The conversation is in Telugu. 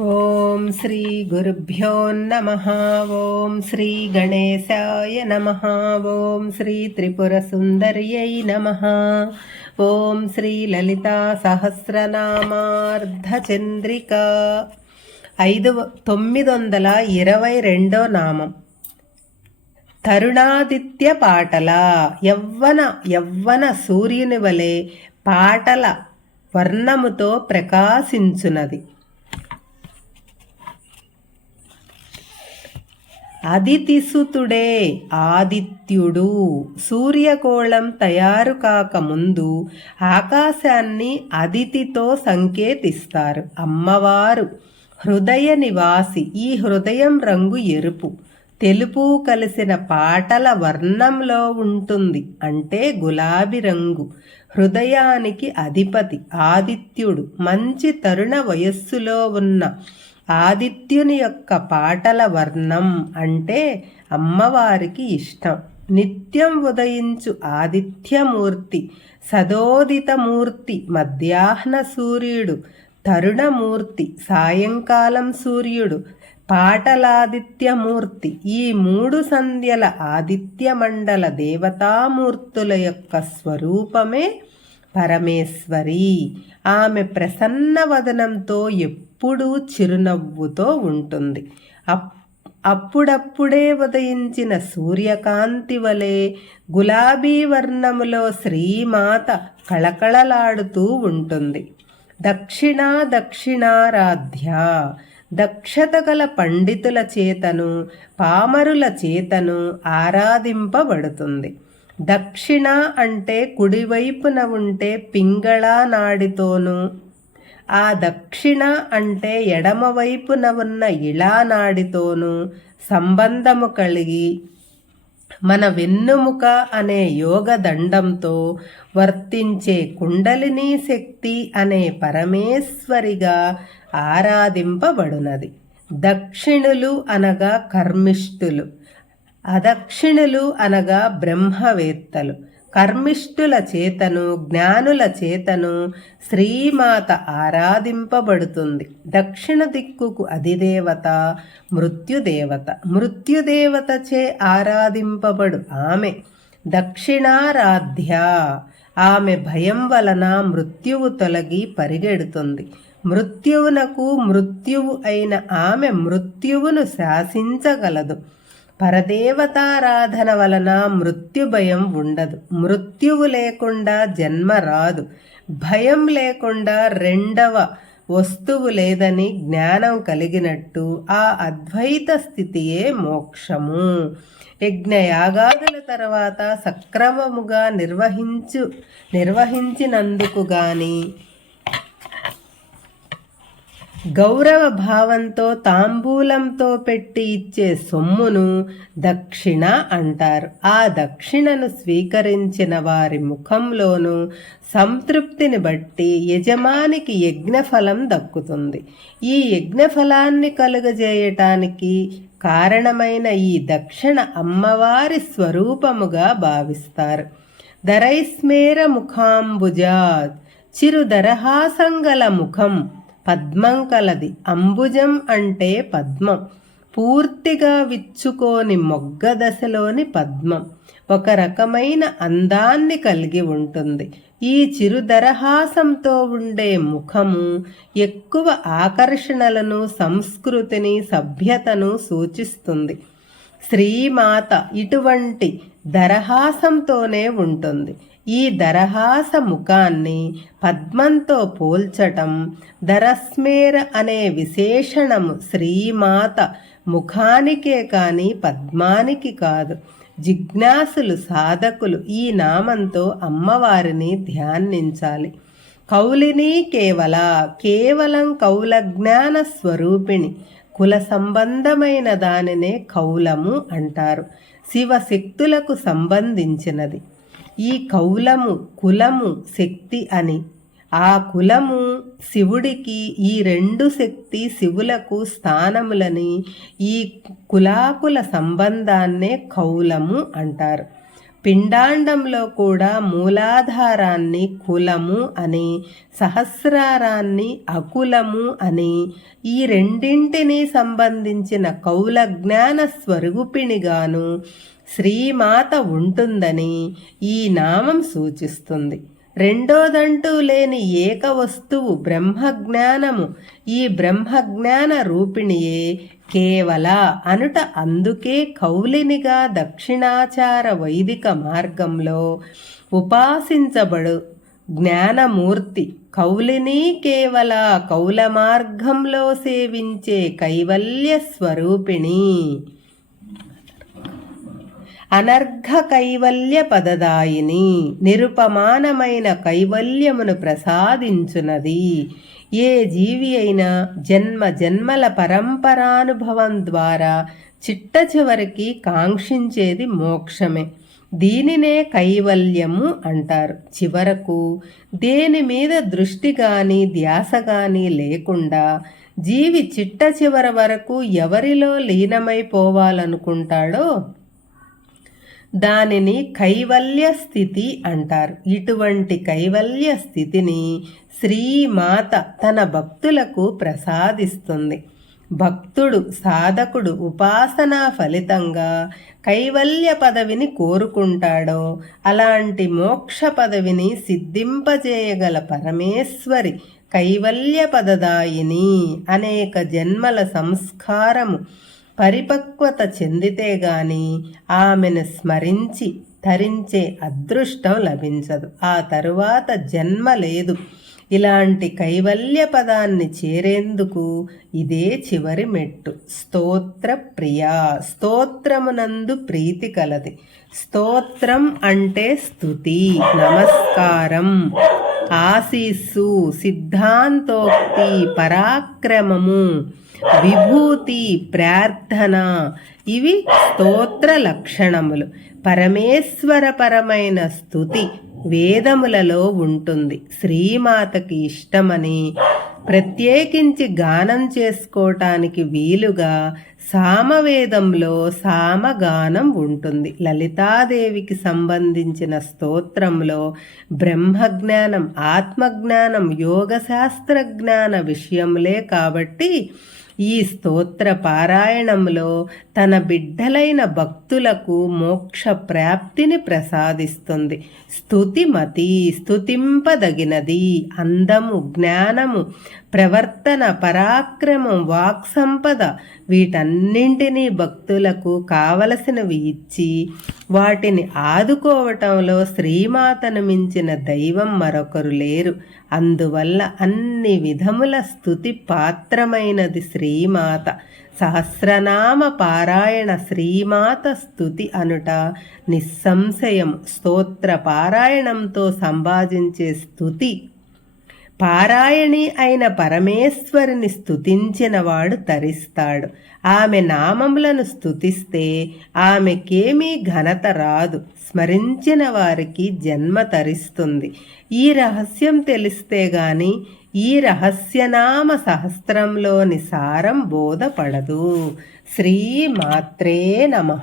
ఓం శ్రీ గురుభ్యో నమ. ఓం శ్రీ గణేశాయ నమ. ఓం శ్రీ త్రిపుర సుందర్యై నమ. ఓం శ్రీ లలితా సహస్రనామార్ధచంద్రిక ఐదు తొమ్మిది వందల ఇరవై రెండో నామం. తరుణాదిత్య పాటల. యవ్వన యవ్వన సూర్యుని వలె పాటల వర్ణముతో ప్రకాశించునది. అదితిసుతుడే ఆదిత్యుడు. సూర్యకోళం తయారు కాకముందు ఆకాశాన్ని అదితితో సంకేతిస్తారు అమ్మవారు. హృదయ నివాసి ఈ హృదయం రంగు ఎరుపు. తెలుపు కలిసిన పాటల వర్ణంలో ఉంటుంది అంటే గులాబీ రంగు. హృదయానికి అధిపతి ఆదిత్యుడు. మంచి తరుణ వయస్సులో ఉన్న ఆదిత్యుని యొక్క పాటల వర్ణం అంటే అమ్మవారికి ఇష్టం. నిత్యం ఉదయించు ఆదిత్యమూర్తి సదోదితమూర్తి మధ్యాహ్న సూర్యుడు తరుణమూర్తి సాయంకాలం సూర్యుడు పాటలాదిత్యమూర్తి. ఈ మూడు సంధ్యల ఆదిత్య మండల దేవతామూర్తుల యొక్క స్వరూపమే పరమేశ్వరి. ఆమె ప్రసన్న వదనంతో ఎప్పుడూ చిరునవ్వుతో ఉంటుంది. అప్ అప్పుడప్పుడే ఉదయించిన సూర్యకాంతి వలె గులాబీ వర్ణములో శ్రీమాత కళకళలాడుతూ ఉంటుంది. దక్షిణా దక్షిణారాధ్య దక్షత గల పండితుల చేతను పామరుల చేతను ఆరాధింపబడుతుంది. దక్షిణ అంటే కుడివైపున ఉంటే పింగళా నాడితోనూ ఆ దక్షిణ అంటే ఎడమవైపున ఉన్న ఇళానాడితోనూ సంబంధము కలిగి మన వెన్నుముక అనే యోగ దండంతో వర్తించే కుండలిని శక్తి అనే పరమేశ్వరిగా ఆరాధింపబడునది. దక్షిణులు అనగా కర్మిష్ఠులు అదక్షిణులు అనగా బ్రహ్మవేత్తలు. కర్మిష్ఠుల చేతను జ్ఞానుల చేతను శ్రీమాత ఆరాధింపబడుతుంది. దక్షిణ దిక్కుకు అధిదేవత మృత్యుదేవత. మృత్యుదేవతచే ఆరాధింపబడు ఆమె. దక్షిణారాధ్య ఆమె భయం వలన మృత్యువు తొలగి పరిగెడుతుంది. మృత్యువునకు మృత్యువు అయిన ఆమె మృత్యువును శాసించగలదు. పరదేవతారాధన వలన మృత్యు భయం ఉండదు. మృత్యువు లేకుండా జన్మ రాదు. భయం లేకుండా రెండవ వస్తువు లేదని జ్ఞానం కలిగినట్టు ఆ అద్వైత స్థితియే మోక్షము. యజ్ఞయాగాదుల తర్వాత సక్రమముగా నిర్వహించు నిర్వహించినందుకు గాని గౌరవ భావంతో తాంబూలంతో పెట్టి ఇచ్చే సొమ్మును దక్షిణ అంటారు. ఆ దక్షిణను స్వీకరించిన వారి ముఖంలోనూ సంతృప్తిని బట్టి యజమానికి యజ్ఞఫలం దక్కుతుంది. ఈ యజ్ఞఫలాన్ని కలుగజేయటానికి కారణమైన ఈ దక్షిణ అమ్మవారి స్వరూపముగా భావిస్తారు. దరైస్మేర ముఖాంబుజాత్ చిరుదరహాసంగల ముఖం పద్మం కలది. అంబుజం అంటే పద్మం. పూర్తిగా విచ్చుకోని మొగ్గ దశలోని పద్మం. ఒక రకమైన అందాన్ని కలిగి ఉంటుంది. ఈ చిరుదరహాసంతో ఉండే ముఖము ఎక్కువ ఆకర్షణలను సంస్కృతిని సభ్యతను సూచిస్తుంది. శ్రీమాత ఇటువంటి దరహాసంతోనే ఉంటుంది. ఈ దరహాస ముఖాన్ని పద్మంతో పోల్చటం దరస్మేర అనే విశేషణము శ్రీమాత ముఖానికే కానీ పద్మానికి కాదు. జిజ్ఞాసులు సాధకులు ఈ నామంతో అమ్మవారిని ధ్యానించాలి. కౌలిని కేవల కేవలం కౌలజ్ఞాన స్వరూపిణి కుల సంబంధమైన దానినే కౌలము అంటారు. శివశక్తులకు సంబంధించినది. ఈ కౌలము కులము శక్తి అని. ఆ కులము శివుడికి ఈ రెండు శక్తి శివులకు స్థానములని ఈ కులాకుల సంబంధాన్నే కౌలము అంటారు. పిండాండంలో కూడా మూలాధారాన్ని కులము అని సహస్రారాన్ని అకులము అని ఈ రెండింటినీ సంబంధించిన కౌల జ్ఞాన స్వరూపిణిగాను శ్రీమాత ఉంటుందని ఈ నామం సూచిస్తుంది. రెండోదంటూ లేని ఏక వస్తువు బ్రహ్మజ్ఞానము. ఈ బ్రహ్మజ్ఞాన రూపిణియే కేవల అనుట అందుకే కౌలినిగా దక్షిణాచార వైదిక మార్గంలో ఉపాసించబడు జ్ఞానమూర్తి కౌలిని కేవల కౌల మార్గంలో సేవించే కైవల్య స్వరూపిణి. అనర్ఘ కైవల్య పదదాయిని నిరుపమానమైన కైవల్యమును ప్రసాదించునది. ఏ జీవి అయినా జన్మ జన్మల పరంపరానుభవం ద్వారా చిట్ట చివరికి కాంక్షించేది మోక్షమే. దీనినే కైవల్యము అంటారు. చివరకు దేని మీద దృష్టి కానీ ధ్యాస కానీ లేకుండా జీవి చిట్ట చివర వరకు ఎవరిలో లీనమైపోవాలనుకుంటాడో దానిని కైవల్య స్థితి అంటారు. ఇటువంటి కైవల్య స్థితిని శ్రీమాత తన భక్తులకు ప్రసాదిస్తుంది. భక్తుడు సాధకుడు ఉపాసనా ఫలితంగా కైవల్య పదవిని కోరుకుంటాడో అలాంటి మోక్ష పదవిని సిద్ధింపజేయగల పరమేశ్వరి కైవల్య పదదాయిని అనేక జన్మల సంస్కారము పరిపక్వత చెందితే గాని ఆమెను స్మరించి ధరించే అదృష్టం లభించదు. ఆ తరువాత జన్మ లేదు. ఇలాంటి కైవల్య పదాన్ని చేరేందుకు ఇదే చివరి మెట్టు. స్తోత్ర ప్రియా. స్తోత్రమునందు ప్రీతి కలది. స్తోత్రం అంటే స్థుతి నమస్కారం ఆశీస్సు సిద్ధాంతోక్తి పరాక్రమము విభూతి ప్రార్థన. ఇవి స్తోత్ర లక్షణములు. పరమేశ్వరపరమైన స్థుతి వేదములలో ఉంటుంది. శ్రీమాతకి ఇష్టమని ప్రత్యేకించి గానం చేసుకోవటానికి వీలుగా సామవేదంలో సామగానం ఉంటుంది. లలితాదేవికి సంబంధించిన స్తోత్రంలో బ్రహ్మజ్ఞానం ఆత్మజ్ఞానం యోగశాస్త్ర జ్ఞాన విషయంలే కాబట్టి ఈ స్తోత్ర పారాయణంలో తన బిడ్డలైన భక్తులకు మోక్ష ప్రాప్తిని ప్రసాదిస్తుంది. స్థుతిమతి స్థుతింపదగినది అందము జ్ఞానము ప్రవర్తన పరాక్రమం వాక్ సంపద వీటన్నింటినీ భక్తులకు కావలసినవి ఇచ్చి వాటిని ఆదుకోవటంలో శ్రీమాతను మించిన దైవం మరొకరు లేరు. అందువల్ల అన్ని విధముల స్థుతి పాత్రమైనది శ్రీమాత. సహస్రనామ పారాయణ శ్రీమాత స్థుతి అనుట నిస్సంశయం. స్తోత్ర పారాయణంతో సంభాజించే స్థుతి పారాయణి అయిన పరమేశ్వరుని స్థుతించినవాడు తరిస్తాడు. ఆమె నామములను స్థుతిస్తే ఆమెకేమీ ఘనత రాదు. స్మరించిన వారికి జన్మ తరిస్తుంది. ఈ రహస్యం తెలిస్తే గాని ఈ రహస్యనామ సహస్రంలోని సారం బోధపడదు. శ్రీమాత్రే నమ.